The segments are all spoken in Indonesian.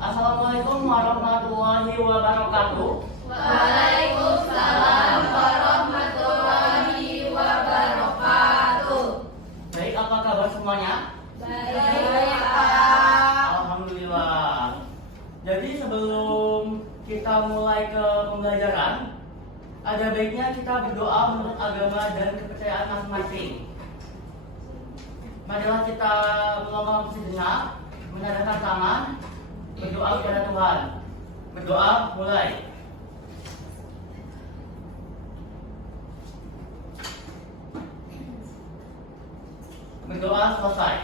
Assalamualaikum warahmatullahi wabarakatuh. Waalaikumsalam warahmatullahi wabarakatuh. Baik, apa kabar semuanya? Baik, Pak. Alhamdulillah. Jadi sebelum kita mulai ke pembelajaran, ada baiknya kita berdoa menurut agama dan kepercayaan masing-masing. Marilah kita melonggarkan sejenak, menadahkan tangan, berdoa kepada Tuhan. Berdoa mulai. Berdoa selesai.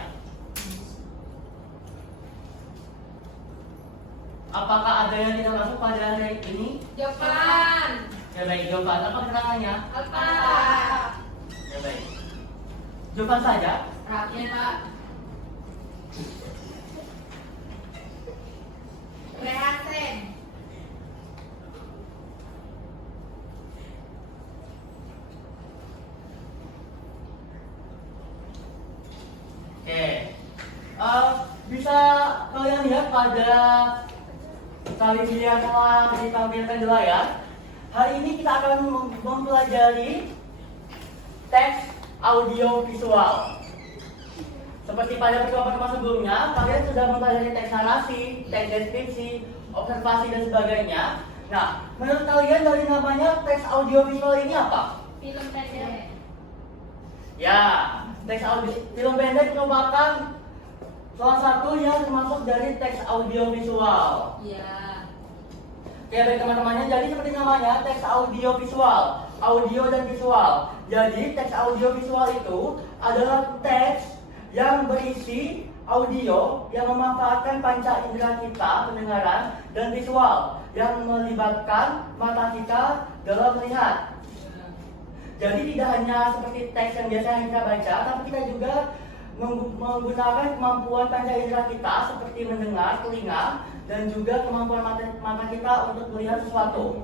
Apakah ada yang tidak masuk pada hari ini? Jawaban. Ya baik, jawaban. Apa keterangannya? Apa? Ya baik. Jawaban saja. Rapian, Pak. Rehasen. Oke. Bisa kalian lihat pada tali yang telah ditampilkan di layar. Hari ini kita akan mempelajari teks audio visual. Seperti pada pertemuan sebelumnya, kalian sudah mempelajari teks narasi, teks deskripsi, observasi dan sebagainya. Nah, menurut kalian dari namanya teks audio visual ini apa? Film pendek. Ya, teks audio film pendek merupakan salah satu yang termasuk dari teks audio visual. Iya. Oke, baik teman-temannya, jadi seperti namanya teks audio visual, audio dan visual. Jadi teks audio visual itu adalah teks yang berisi audio yang memanfaatkan panca indera kita, pendengaran, dan visual yang melibatkan mata kita dalam melihat. Jadi tidak hanya seperti teks yang biasa kita baca, tapi kita juga menggunakan kemampuan panca indera kita seperti mendengar, telinga, dan juga kemampuan mata kita untuk melihat sesuatu.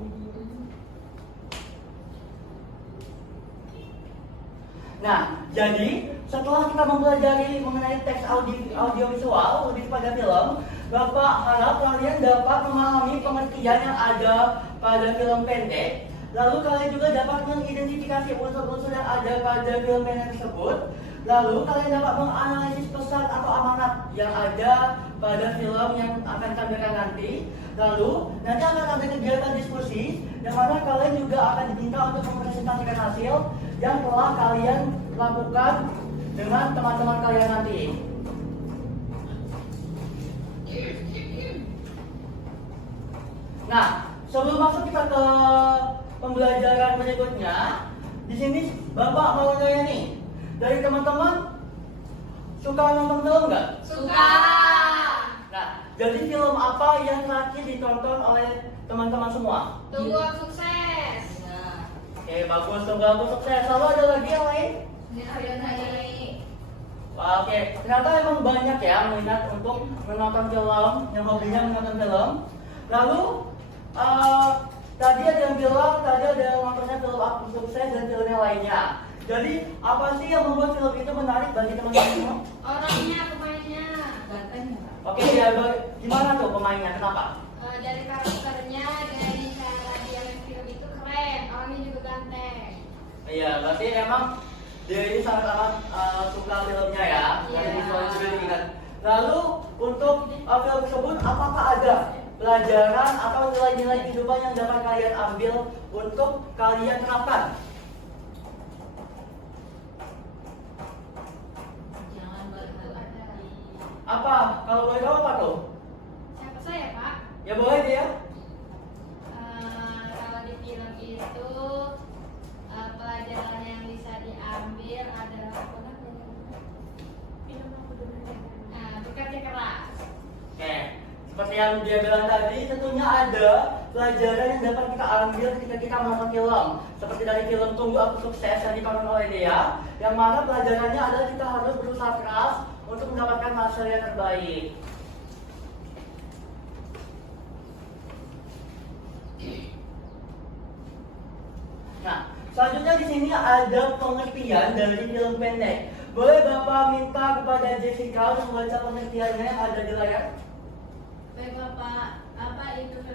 Nah, jadi setelah kita mempelajari mengenai teks audio visual lebih pada film, Bapak harap kalian dapat memahami pengertian yang ada pada film pendek. Lalu kalian juga dapat mengidentifikasi unsur-unsur yang ada pada film pendek tersebut. Lalu kalian dapat menganalisis pesan atau amanat yang ada pada film yang akan ditampilkan nanti. Lalu nanti akan ada kegiatan diskusi yang mana kalian juga akan diminta untuk mempresentasikan hasil yang telah kalian lakukan dengan teman-teman kalian nanti. Nah, sebelum masuk kita ke pembelajaran berikutnya, di sini Bapak mau tanya nih, dari teman-teman suka nonton film nggak? Suka. Nah, jadi film apa yang terakhir ditonton oleh teman-teman semua? Tunggu Aku Sukses. Oke, bagus, Tunggu Aku Sukses. Lalu ada lagi yang lain? Wah, oke, ternyata emang banyak ya minat untuk menonton film, yang hobinya menonton film. Lalu tadi ada yang bilang, tadi ada yang nontonnya film Aku Sukses dan film yang lainnya. Jadi apa sih yang membuat film itu menarik bagi teman-teman semua? Orangnya, pemainnya. Oke, ya gimana tuh pemainnya? Kenapa? Dari karakternya, dari cara dia main film itu keren. Orangnya juga ganteng. Iya, berarti emang dia ini sangat-sangat suka filmnya ya. Dari Iya. visual juga diingat. Lalu untuk film tersebut apakah ada pelajaran atau nilai-nilai kehidupan yang dapat kalian ambil untuk kalian terapkan? Jangan berhenti. Apa? Kalau boleh tahu apa tuh? Siapa saya, Pak? Ya boleh dia. Kalau di film itu pelajaran yang bisa diambil adalah bekerja keras. Oke, seperti yang dia bilang tadi, tentunya ada pelajaran yang dapat kita ambil ketika kita menonton film. Seperti dari film Tunggu Aku Sukses yang ditonton oleh dia, yang mana pelajarannya adalah kita harus berusaha keras untuk mendapatkan hasil yang terbaik. Nah, selanjutnya di sini ada pengertian dari film pendek. Boleh Bapak minta kepada Jessica untuk membaca pengertiannya yang ada di layar? Baik Bapak.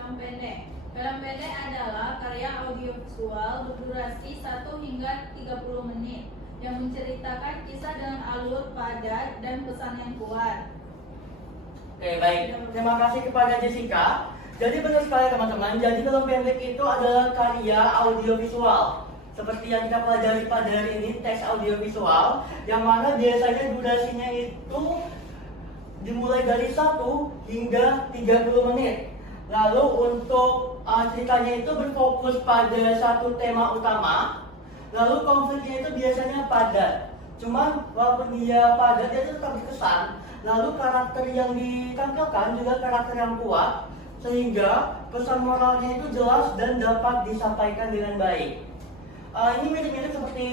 Film pendek. Film pendek adalah karya audiovisual berdurasi 1 hingga 30 menit yang menceritakan kisah dengan alur padat dan pesan yang kuat. Oke, baik. Terima kasih kepada Jessica. Jadi benar sekali teman-teman, jadi film pendek itu adalah karya audiovisual. Seperti yang kita pelajari pada hari ini, teks audiovisual, yang mana biasanya durasinya itu dimulai dari 1 hingga 30 menit. Lalu untuk ceritanya itu berfokus pada satu tema utama. Lalu konfliknya itu biasanya padat. Cuman walaupun dia padat, dia tetap berkesan. Lalu karakter yang ditampilkan juga karakter yang kuat, sehingga pesan moralnya itu jelas dan dapat disampaikan dengan baik. Ini mirip-mirip seperti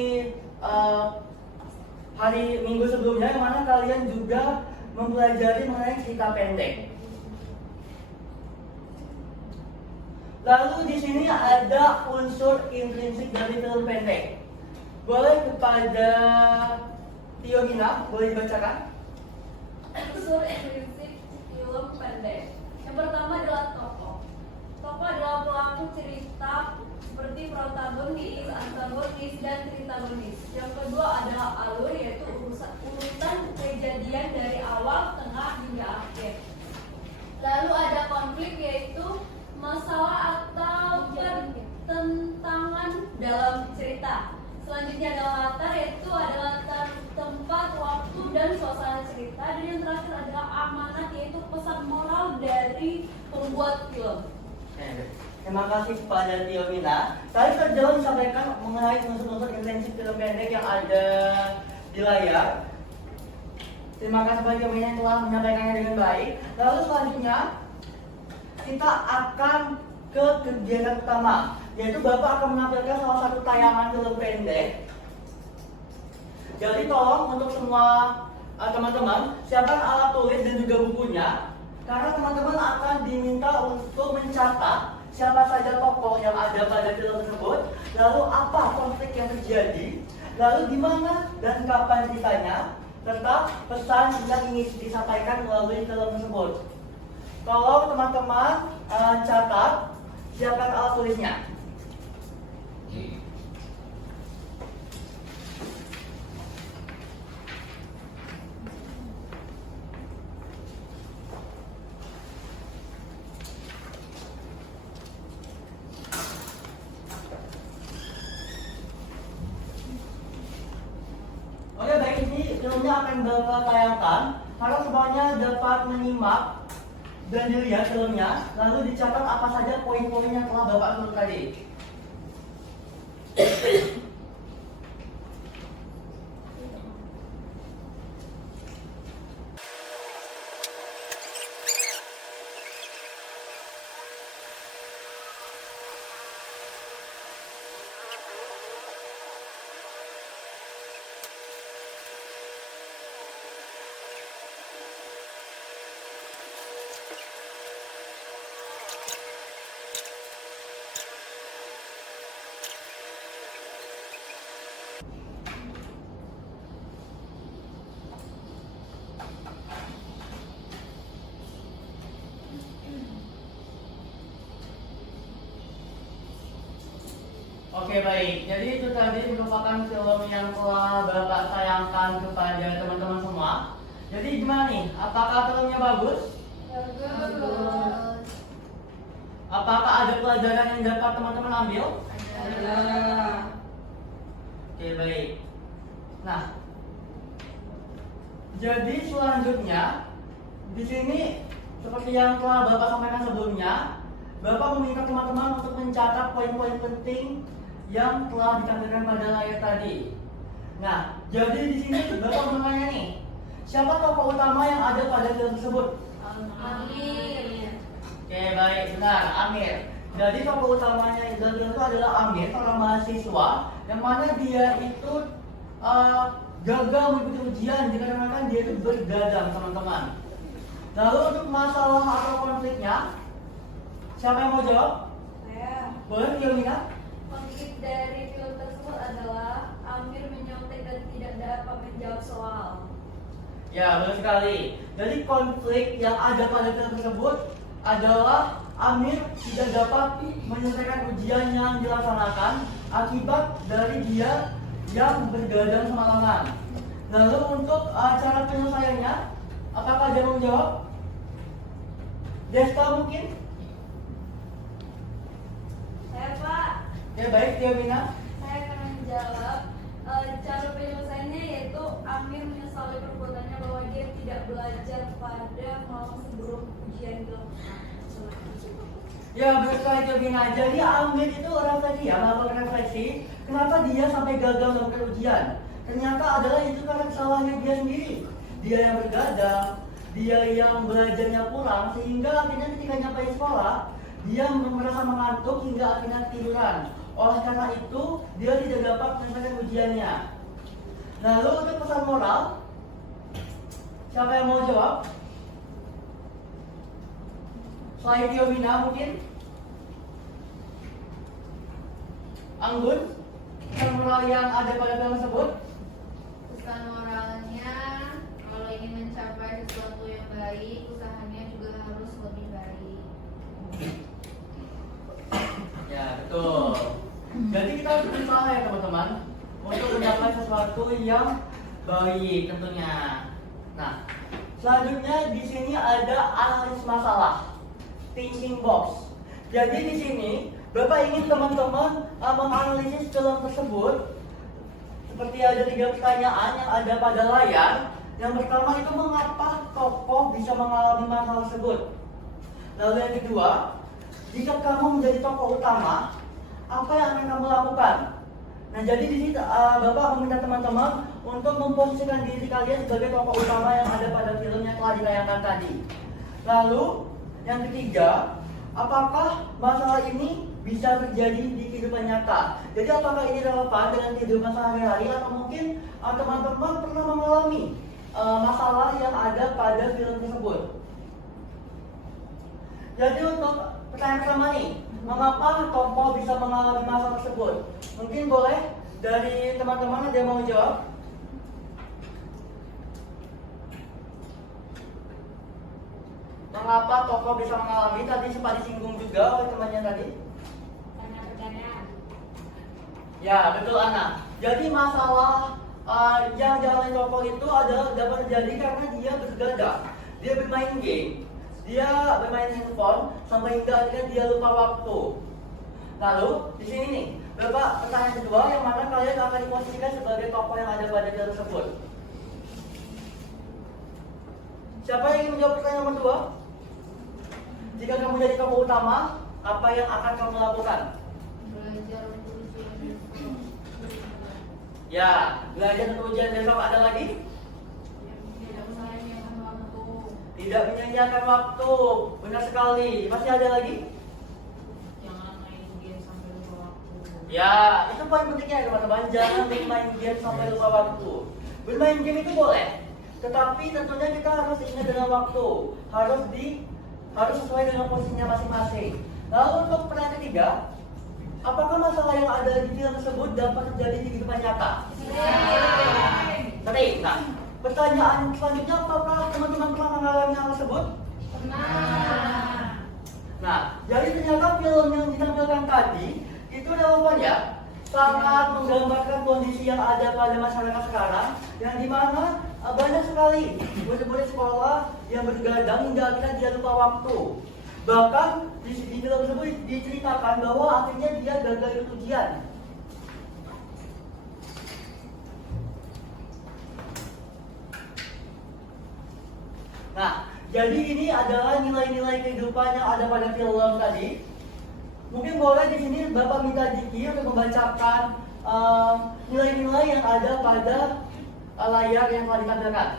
hari Minggu sebelumnya, yang mana kalian juga mempelajari mengenai cerita pendek. Lalu di sini ada unsur intrinsik dari film pendek. Boleh kepada Tio Gina, boleh dibacakan? Unsur intrinsik film pendek. Yang pertama adalah tokoh. Tokoh adalah pelaku cerita seperti protagonis, antagonis, dan tritagonis. Yang kedua adalah alur, yaitu urutan kejadian dari awal, tengah, hingga akhir. Lalu ada konflik, yaitu masalah atau pertentangan dalam cerita. Selanjutnya adalah latar, yaitu adalah tempat, waktu, dan suasana cerita. Dan yang terakhir adalah amanat, yaitu pesan moral dari pembuat film. Terima kasih kepada Tio Mina. Tadi terjauh disampaikan mengenai unsur-unsur intrinsik film pendek yang ada di layar. Terima kasih kepada Tio Mina yang telah menyampaikannya dengan baik. Lalu selanjutnya kita akan ke kegiatan utama, yaitu Bapak akan menampilkan salah satu tayangan film pendek. Jadi tolong untuk semua teman-teman siapkan alat tulis dan juga bukunya, karena teman-teman akan diminta untuk mencatat siapa saja tokoh yang ada pada film tersebut, lalu apa konflik yang terjadi, lalu di mana dan kapan ceritanya, serta pesan yang ingin disampaikan melalui film tersebut. Tolong teman-teman catat, siapkan alat tulisnya. Oke, baik, ini filmnya akan Bapak tayangkan. Harap semuanya dapat menyimak dan dilihat filmnya, lalu dicatat apa saja poin-poin yang telah Bapak tulis tadi. Oke, baik, jadi itu tadi merupakan film yang telah Bapak tayangkan kepada teman-teman semua. Jadi gimana nih? Apakah filmnya bagus? Bagus. Apakah ada pelajaran yang dapat teman-teman ambil? Ada. Oke, baik. Nah, jadi selanjutnya di sini seperti yang telah Bapak sampaikan sebelumnya, Bapak meminta teman-teman untuk mencatat poin-poin penting yang telah ditampilkan pada layar tadi. Nah, jadi di sini Bapak bertanya nih, siapa tokoh utama yang ada pada film tersebut? Amir. Oke, baik, benar, Amir. Jadi tokoh utamanya dalam film itu adalah Amir, seorang mahasiswa yang mana dia itu gagal mengikuti ujian dikarenakan dia itu bergadang, teman-teman. Lalu untuk masalah atau konfliknya, siapa yang mau jawab? Saya. Boleh, Yolina? Konflik dari film tersebut adalah Amir menyontek dan tidak dapat menjawab soal. Ya, betul sekali. Jadi konflik yang ada pada film tersebut adalah Amir tidak dapat menyelesaikan ujian yang dilaksanakan akibat dari dia yang bergadang semalaman. Lalu untuk cara penyelesaiannya, apakah dia mau menjawab? Desta mungkin? Saya Pak, Ya baik, Tiamina. saya akan menjawab. Cara penyelesaiannya yaitu Amir menyesali perbuatannya bahwa dia tidak belajar pada malam sebelum ujian dilakukan. Ya betul sekali Tiamina. Jadi Amir itu refleksi ya, melakukan refleksi. Kenapa dia sampai gagal melakukan ujian? Ternyata adalah itu karena kesalahannya dia sendiri. Dia yang bergadang, dia yang belajarnya kurang, sehingga akhirnya ketika nyampe sekolah, dia merasa mengantuk hingga akhirnya tiduran. Oleh karena itu, dia tidak dapat menyelesaikan ujiannya. Lalu untuk pesan moral, siapa yang mau jawab? Selain Tiomina mungkin? Anggun? Pesan moral yang ada pada film tersebut? Pesan moralnya, kalau ingin mencapai sesuatu yang baik, usahanya juga harus lebih baik. Ya betul. Jadi kita harus berusaha ya teman-teman untuk mencapai sesuatu yang baik tentunya. Nah, selanjutnya di sini ada analisis masalah, thinking box. Jadi di sini Bapak ingin teman-teman menganalisis film tersebut. Seperti ada 3 pertanyaan yang ada pada layar. Yang pertama itu mengapa tokoh bisa mengalami masalah tersebut. Lalu yang kedua, jika kamu menjadi tokoh utama, apa yang akan kamu lakukan? Nah, jadi di sini Bapak meminta teman-teman untuk memposisikan diri kalian sebagai tokoh utama yang ada pada film yang telah ditayangkan tadi. Lalu, yang ketiga, apakah masalah ini bisa terjadi di kehidupan nyata? Jadi apakah ini relevan dengan kehidupan sehari-hari atau mungkin teman-teman pernah mengalami masalah yang ada pada film tersebut? Jadi untuk pertanyaan pertama nih, mengapa tokoh bisa mengalami masalah tersebut? Mungkin boleh dari teman-teman ada yang mau jawab? Mengapa tokoh bisa mengalami? Tadi sempat disinggung juga oleh temannya tadi. Karena bergadang. Ya betul Ana. Jadi masalah yang dialami tokoh itu adalah dapat terjadi karena dia bergadang. Dia bermain game. Dia bermain handphone sampai hingga akhirnya dia lupa waktu. Lalu di sini nih, Bapak pertanyaan kedua yang mana kalian akan diposisikan sebagai tokoh yang ada pada film tersebut. Siapa yang ingin menjawab pertanyaan nomor 2? Jika kamu jadi tokoh utama, apa yang akan kamu lakukan? Belajar untuk ujian besok. Ya, belajar untuk ujian besok. Ada lagi? Tidak menyanyiakan waktu. Tidak menyanyiakan waktu. Benar sekali. Masih ada lagi? Jangan main game sampai lupa waktu. Ya, itu poin pentingnya teman-teman. Jangan bermain game sampai lupa waktu. Bermain game itu boleh, tetapi tentunya kita harus ingat dengan waktu. Harus sesuai dengan posisinya masing-masing. Lalu untuk pertanyaan ketiga, apakah masalah yang ada di film tersebut dapat terjadi di kehidupan nyata? Sering. Nah, pertanyaan selanjutnya, apakah teman-teman pernah mengalami hal tersebut? Pernah. Nah, jadi ternyata film yang ditampilkan tadi itu relevan ya, sangat menggambarkan kondisi yang ada pada masyarakat sekarang, yang dimana banyak sekali murid-murid sekolah yang bergadang hingga akhirnya dia lupa waktu. Bahkan di film tersebut diceritakan bahwa akhirnya dia gagal ikut ujian. Nah, jadi ini adalah nilai-nilai kehidupan yang ada pada film tadi. Mungkin boleh di sini Bapak minta Diki untuk membacakan nilai-nilai yang ada pada layar yang telah ditampilkan.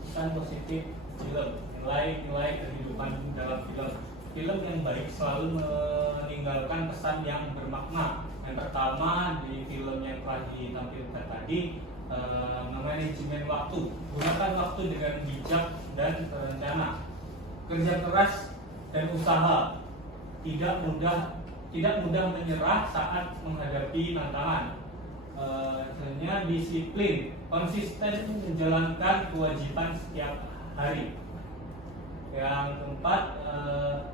Pesan positif film, nilai-nilai kehidupan dalam film. Film yang baik selalu meninggalkan pesan yang bermakna. Yang pertama di film yang telah ditampilkan tadi, manajemen waktu. Gunakan waktu dengan bijak dan terencana. Kerja keras dan usaha. Tidak mudah menyerah saat menghadapi tantangan. Selanjutnya disiplin, konsisten menjalankan kewajiban setiap hari. Yang keempat,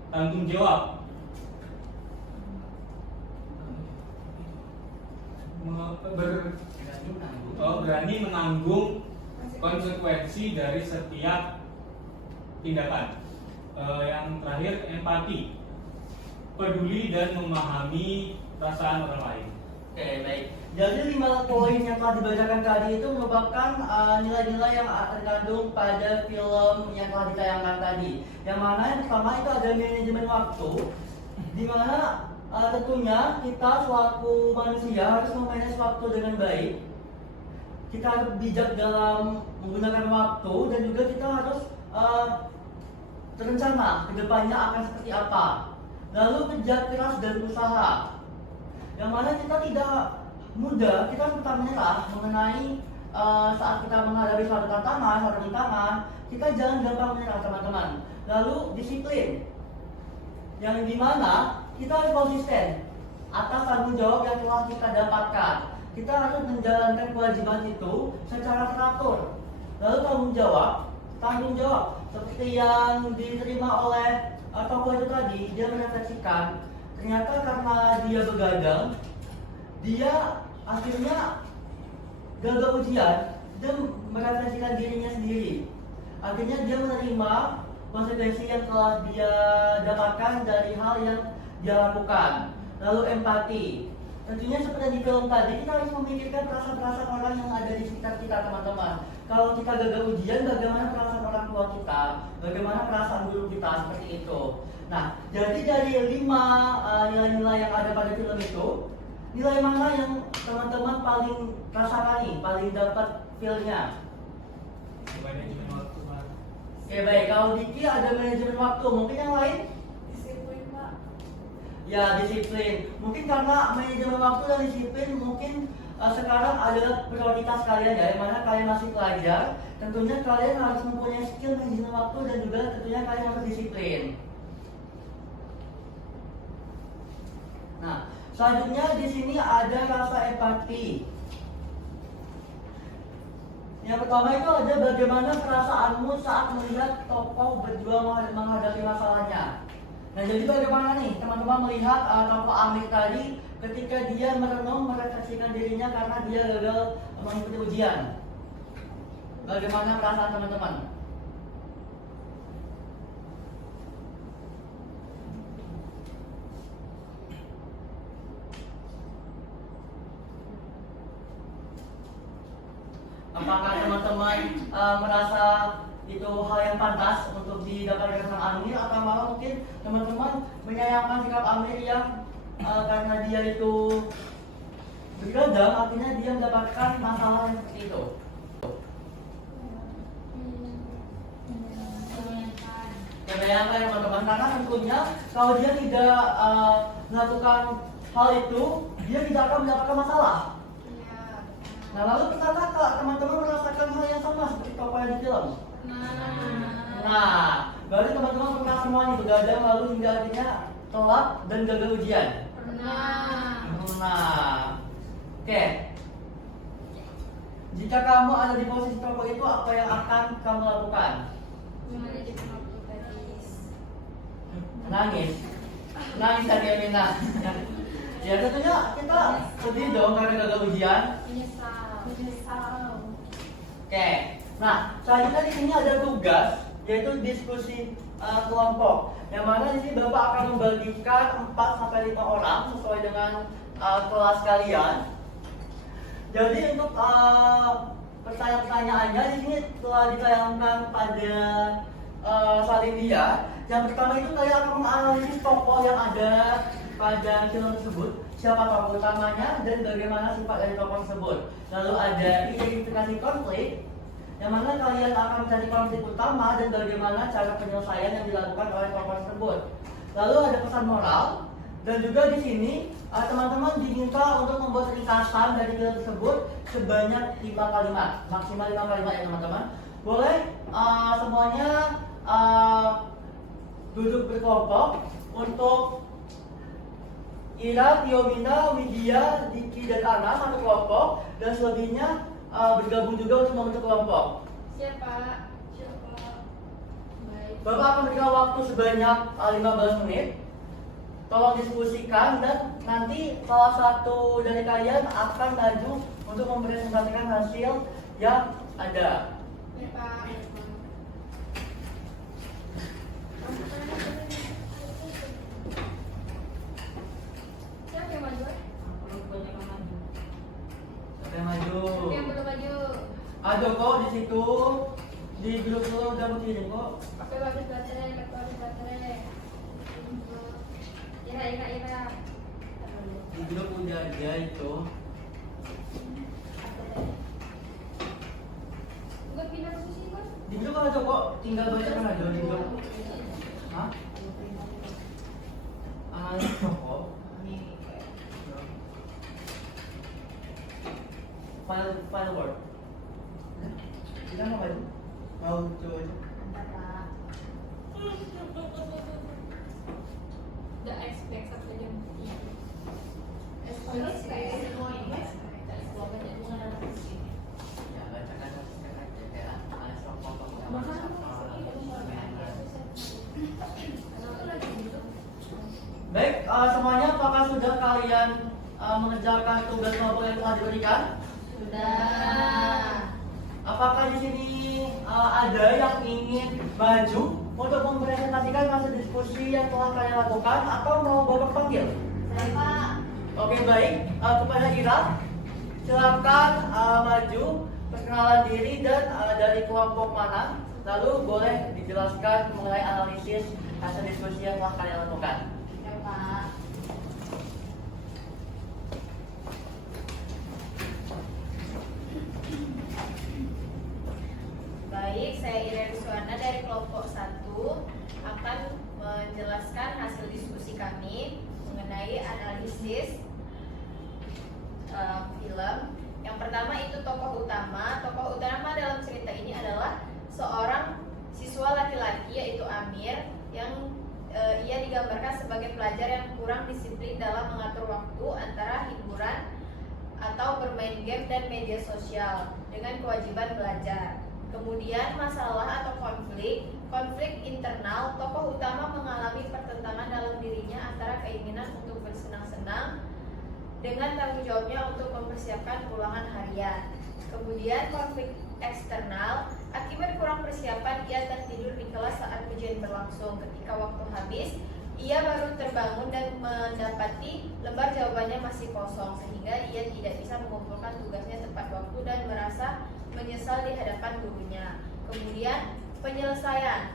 tanggung jawab. Berani menanggung konsekuensi dari setiap tindakan. Yang terakhir, empati. Peduli dan memahami perasaan orang lain. Oke, baik. Jadi 5 poin yang telah dibacakan tadi itu merupakan nilai-nilai yang terkandung pada film yang telah ditayangkan tadi. Yang mana yang pertama itu ada manajemen waktu, di mana tentunya kita selaku manusia harus memanage waktu dengan baik. Kita harus bijak dalam menggunakan waktu dan juga kita harus terencana kedepannya akan seperti apa. Lalu kerja keras dan usaha. Yang mana kita tidak mudah, kita tetap menyerah mengenai saat kita menghadapi suatu tantangan, suatu rintangan, kita jangan gampang menyerah teman-teman. Lalu disiplin, yang dimana kita harus konsisten atas tanggung jawab yang telah kita dapatkan. Kita harus menjalankan kewajiban itu secara teratur. Lalu tanggung jawab seperti yang diterima oleh tokoh itu tadi, dia merefleksikan ternyata karena dia begadang, dia akhirnya gagal ujian dan merefleksikan dirinya sendiri. Akhirnya dia menerima konsekuensi yang telah dia dapatkan dari hal yang dia lakukan. Lalu empati. Tentunya seperti di film tadi, kita harus memikirkan perasaan-perasaan orang yang ada di sekitar kita, teman-teman. Kalau kita gagal ujian, bagaimana perasaan orang tua kita, bagaimana perasaan guru kita, seperti itu. Nah, jadi dari 5 nilai-nilai yang ada pada film itu, nilai mana yang teman-teman paling rasakan nih, paling dapat feel-nya? Manajemen waktu, Pak. Oke, baik. Kalau Diki ada manajemen waktu, mungkin yang lain? Disiplin, Pak. Ya, disiplin. Mungkin karena manajemen waktu dan disiplin mungkin sekarang adalah prioritas kalian ya, yang mana kalian masih pelajar. Tentunya kalian harus mempunyai skill manajemen waktu dan juga tentunya kalian harus disiplin. Nah, selanjutnya di sini ada rasa empati. Yang pertama itu ada bagaimana perasaanmu saat melihat tokoh berjuang menghadapi masalahnya. Nah, jadi bagaimana nih teman-teman melihat tokoh Amir tadi ketika dia merenung merefleksikan dirinya karena dia gagal mengikuti ujian. Bagaimana perasaan teman-teman? Apakah teman-teman merasa itu hal yang pantas untuk didapatkan sang Amir, atau malah mungkin teman-teman menyayangkan sikap Amir yang karena dia itu begadang, akhirnya dia mendapatkan masalah yang seperti itu? Menyayangkan ya teman-teman, karena tentunya kalau dia tidak melakukan hal itu, dia tidak akan mendapatkan masalah. Nah, lalu pernahkah kalau teman-teman merasakan hal yang sama seperti tokoh yang di film? Nah, berarti teman-teman pernah semua nih begadang lalu hingga akhirnya telat dan gagal ujian? Nah, oke. Jika kamu ada di posisi tokoh itu, apa yang akan kamu lakukan? Nangis tadi Amina. Ya tentunya kita sedih dong karena gagal ujian. Menyesal. Oke. Nah, selanjutnya di sini ada tugas, yaitu diskusi kelompok. Yang mana di sini Bapak akan membagikan 4 sampai 5 orang sesuai dengan kelas kalian. Jadi untuk pertanyaan-pertanyaannya di sini telah ditayangkan pada salin dia. Yang pertama itu kalian akan menganalisis tokoh yang ada pada film tersebut, siapa tokoh utamanya dan bagaimana sifat dari tokoh tersebut. Lalu ada identifikasi konflik, yang mana kalian akan mencari konflik utama dan bagaimana cara penyelesaian yang dilakukan oleh tokoh tersebut. Lalu ada pesan moral, dan juga di sini teman-teman diminta untuk membuat ringkasan dari film tersebut sebanyak 5 kalimat, maksimal 5 kalimat ya teman-teman. Boleh semuanya duduk berkelompok untuk Ira, Tiomina, Widya, Diki, dan Ana satu kelompok, dan selebihnya bergabung juga untuk membentuk kelompok. Siapa? Siapa? Baik. Bapak akan berikan waktu sebanyak 15 menit. Tolong diskusikan dan nanti salah satu dari kalian akan maju untuk mempresentasikan hasil yang ada. Ya, Pak. Siapa yang maju? Siapa yang maju? Siapa yang belum maju? Ada kok di situ. Di grup lo udah berdiri kok. Pakai wajib baterai, pakai wajib baterai. Ira. Di grup udah ada itu. Gue pindah posisi gue. Di grup ada kok. Tinggal bacakan aja di grup. Hah? Analis kok. File word. Kita mau maju? Mau coba aja. Udah expect 1 jam. Ya bacakan aja analis rokok. Baik, semuanya apakah sudah kalian mengerjakan tugas kelompok yang telah diberikan? Sudah. Apakah di sini ada yang ingin maju untuk mempresentasikan hasil diskusi yang telah kalian lakukan atau mau Bapak panggil? Saya Pak. Oke baik, kepada Ira, silakan maju, perkenalan diri dan dari kelompok mana, lalu boleh dijelaskan mengenai analisis hasil diskusi yang telah kalian lakukan. Ya Pak. Baik, saya Ira Ruswana dari kelompok 1 akan menjelaskan hasil diskusi kami mengenai analisis film. Yang pertama itu tokoh utama. Tokoh utama dalam cerita ini adalah seorang siswa laki-laki yaitu Amir yang ia digambarkan sebagai pelajar yang kurang disiplin dalam mengatur waktu antara hiburan atau bermain game dan media sosial dengan kewajiban belajar. Kemudian masalah atau konflik internal, tokoh utama mengalami pertentangan dalam dirinya antara keinginan untuk bersenang-senang dengan tanggung jawabnya untuk mempersiapkan ulangan harian. Kemudian konflik eksternal, akibat kurang persiapan ia tertidur di kelas saat ujian berlangsung. Ketika waktu habis, ia baru terbangun dan mendapati lembar jawabannya masih kosong sehingga ia tidak bisa mengumpulkan tugasnya tepat waktu dan merasa menyesal di hadapan gurunya. Kemudian penyelesaian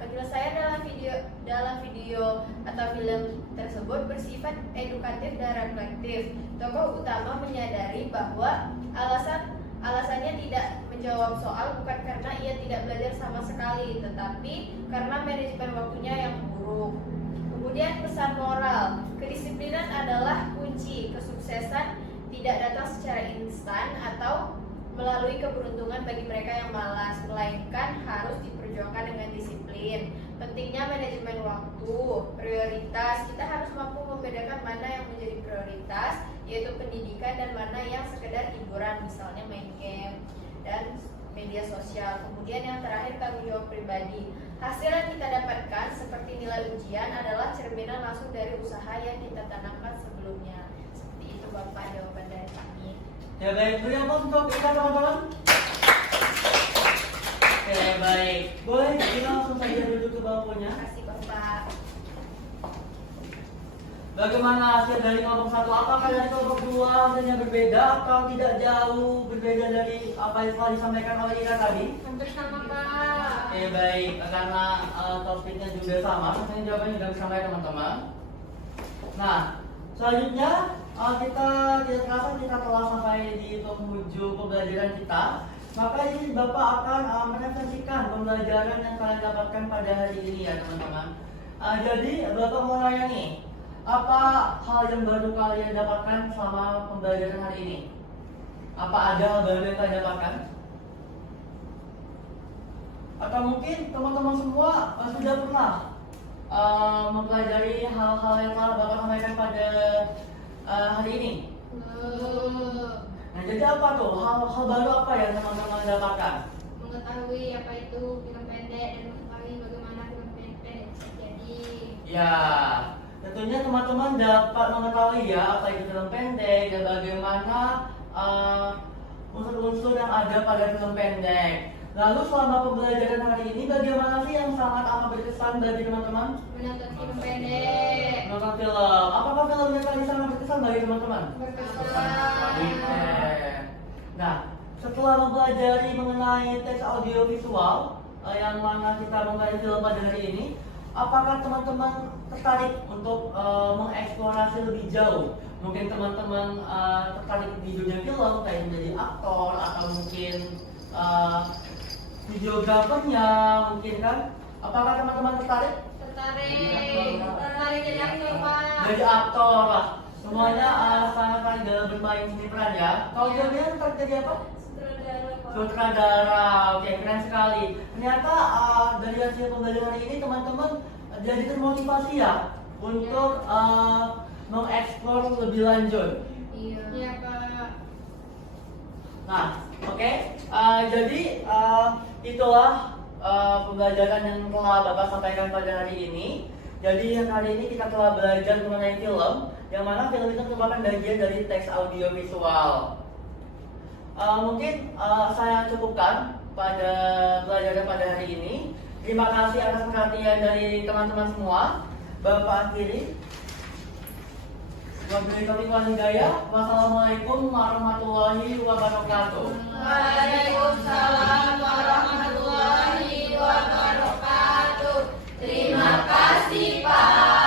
dalam video atau film tersebut bersifat edukatif dan reflektif. Tokoh utama menyadari bahwa alasannya tidak menjawab soal bukan karena ia tidak belajar sama sekali, tetapi karena manajemen waktunya yang buruk. Kemudian pesan moral, kedisiplinan adalah kunci kesuksesan, tidak datang secara instan atau melalui keberuntungan bagi mereka yang malas, melainkan harus diperjuangkan dengan disiplin. Pentingnya manajemen waktu, prioritas, kita harus mampu membedakan mana yang menjadi prioritas, yaitu pendidikan, dan mana yang sekedar hiburan, misalnya main game dan media sosial. Kemudian yang terakhir, tanggung jawab pribadi. Hasil yang kita dapatkan seperti nilai ujian adalah cerminan langsung dari usaha yang kita tanamkan sebelumnya. Seperti itu Bapak jawaban dari kami. Ya baik, beri aplaus untuk kita teman-teman. Oke baik, boleh kita langsung saja duduk ke bangkunya. Terima kasih Bapak. Bagaimana hasil dari kelompok 1? Apakah dari kelompok 2 hasilnya berbeda atau tidak jauh berbeda dari apa yang telah disampaikan oleh Ira tadi? Hampir sama Pak. Oke baik, karena topiknya juga sama, makanya jawabannya juga sama ya teman-teman. Nah, selanjutnya kita tidak terasa kita telah sampai di penghujung pembelajaran kita. Maka ini Bapak akan menyaksikan pembelajaran yang kalian dapatkan pada hari ini ya teman-teman. Jadi Bapak mau nanya nih, apa hal yang baru kalian dapatkan selama pembelajaran hari ini? Apa ada hal baru yang kalian dapatkan? Atau mungkin teman-teman semua sudah pernah mempelajari hal-hal yang telah Bapak sampaikan pada hari ini? Nah, jadi apa tuh? Hal baru apa yang teman-teman dapatkan? Mengetahui apa itu film pendek dan mengetahui bagaimana film pendek Ya, tentunya teman-teman dapat mengetahui ya apa itu film pendek dan bagaimana unsur-unsur yang ada pada film pendek. Lalu selama pembelajaran hari ini bagaimana sih yang sangat amat berkesan bagi teman-teman? Menonton film pendek. Menonton film. Apakah film yang tadi sangat berkesan bagi teman-teman? Oke. Nah, setelah mempelajari mengenai teks audio visual yang mana kita mempelajari film pada hari ini, apakah teman-teman tertarik untuk mengeksplorasi lebih jauh? Mungkin teman-teman tertarik di dunia film, kayak menjadi aktor atau mungkin videografernya, mungkin kan? Apakah teman-teman tertarik? Tertarik jadi aktor, Pak. Jadi aktor lah. Semuanya sangat tertarik dalam bermain seni peran ya. Kalau kalian tertarik jadi apa? Sutradara, Pak. Sutradara, oke, keren sekali. Ternyata dari hasil pembelajaran hari ini teman-teman jadi termotivasi ya untuk mengeksplor lebih lanjut. Iya, Pak. Nah, oke, jadi itulah pembelajaran yang telah Bapak sampaikan pada hari ini. Jadi hari ini kita telah belajar mengenai film, yang mana film itu merupakan bagian dari teks audio visual. Mungkin saya cukupkan pada pelajaran pada hari ini. Terima kasih atas perhatian dari teman-teman semua. Bapak akhiri. Wassalamualaikum warahmatullahi wabarakatuh. Waalaikumsalam warahmatullahi wabarakatuh. Terima kasih, Pak.